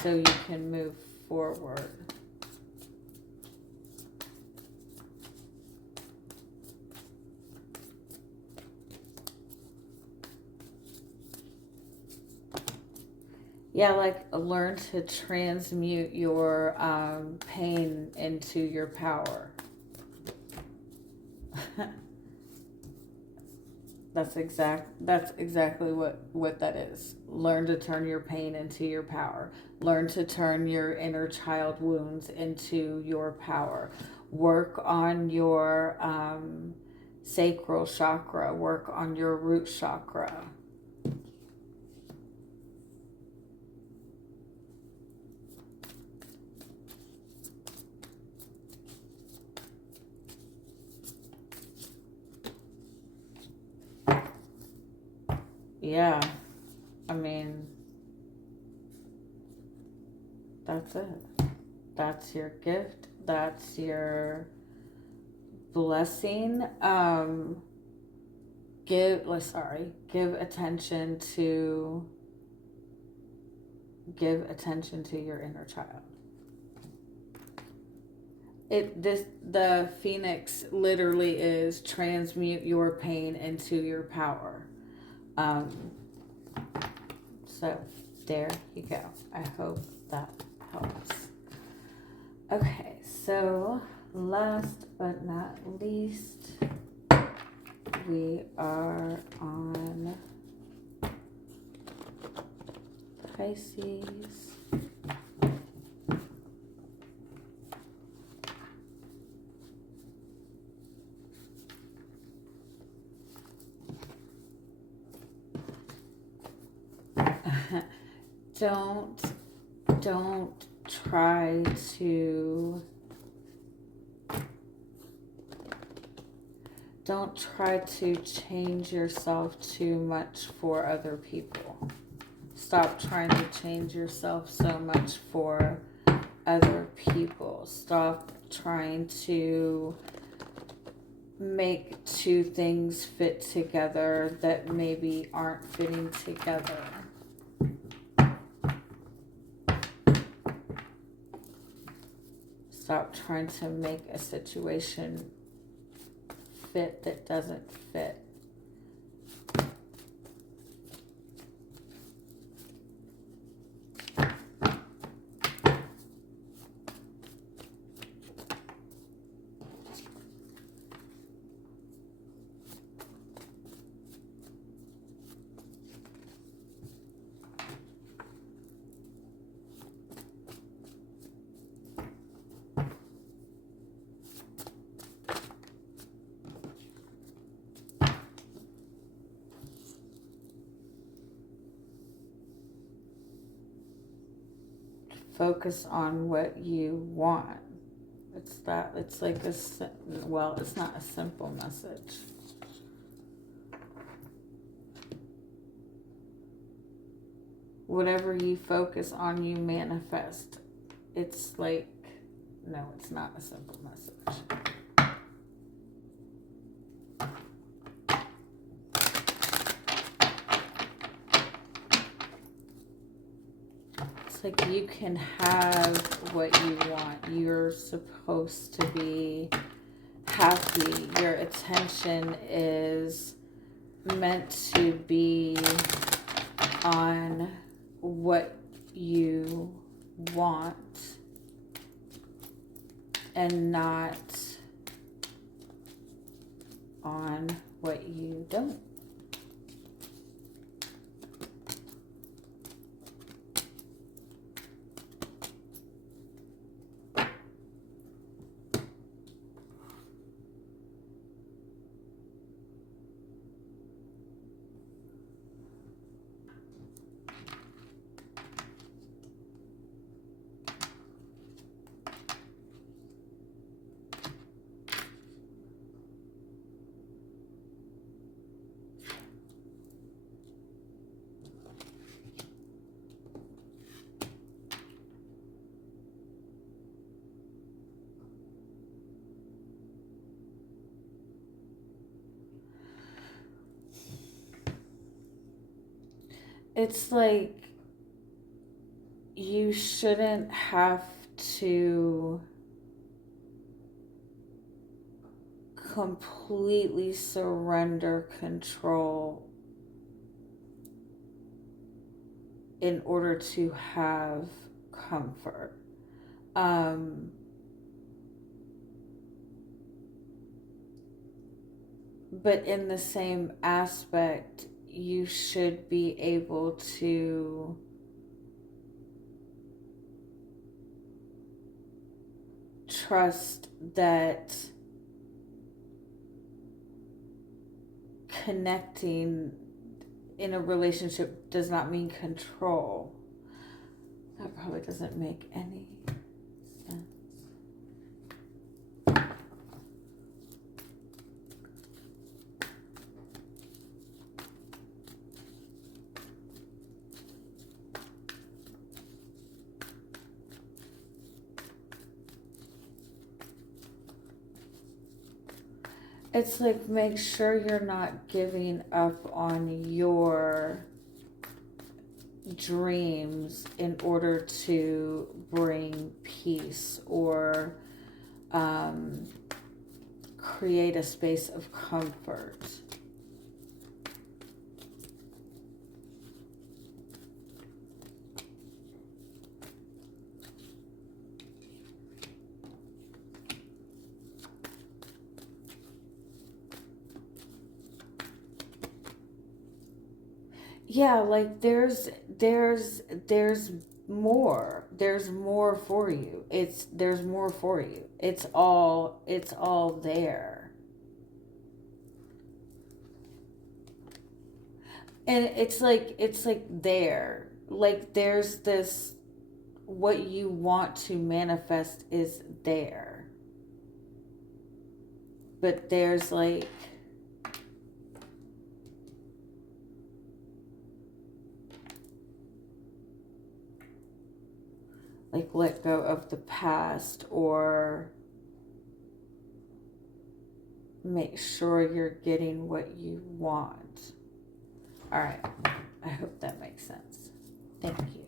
so you can move forward. Yeah, like learn to transmute your pain into your power. That's exactly what that is. Learn to turn your pain into your power. Learn to turn your inner child wounds into your power. Work on your sacral chakra. Work on your root chakra. Yeah, I mean, that's it. That's your gift. That's your blessing. Give attention to your inner child. The phoenix literally is transmute your pain into your power. So there you go. I hope that helps. Okay, so last but not least, we are on Pisces. Don't try to change yourself too much for other people. Stop trying to change yourself so much for other people. Stop trying to make two things fit together that maybe aren't fitting together. Stop trying to make a situation fit that doesn't fit. Focus on what you want. It's like it's not a simple message. Whatever you focus on, you manifest. It's like, no, it's not a simple message. It's like you can have what you want. You're supposed to be happy. Your attention is meant to be on what you want and not on what you don't. It's like you shouldn't have to completely surrender control in order to have comfort. But in the same aspect, you should be able to trust that connecting in a relationship does not mean control. That probably doesn't make any sense. It's like, make sure you're not giving up on your dreams in order to bring peace or create a space of comfort. Yeah, like there's more. There's more for you. There's more for you. It's all there. And it's like there. Like there's this, what you want to manifest is there. But there's like let go of the past, or make sure you're getting what you want. All right. I hope that makes sense. Thank you.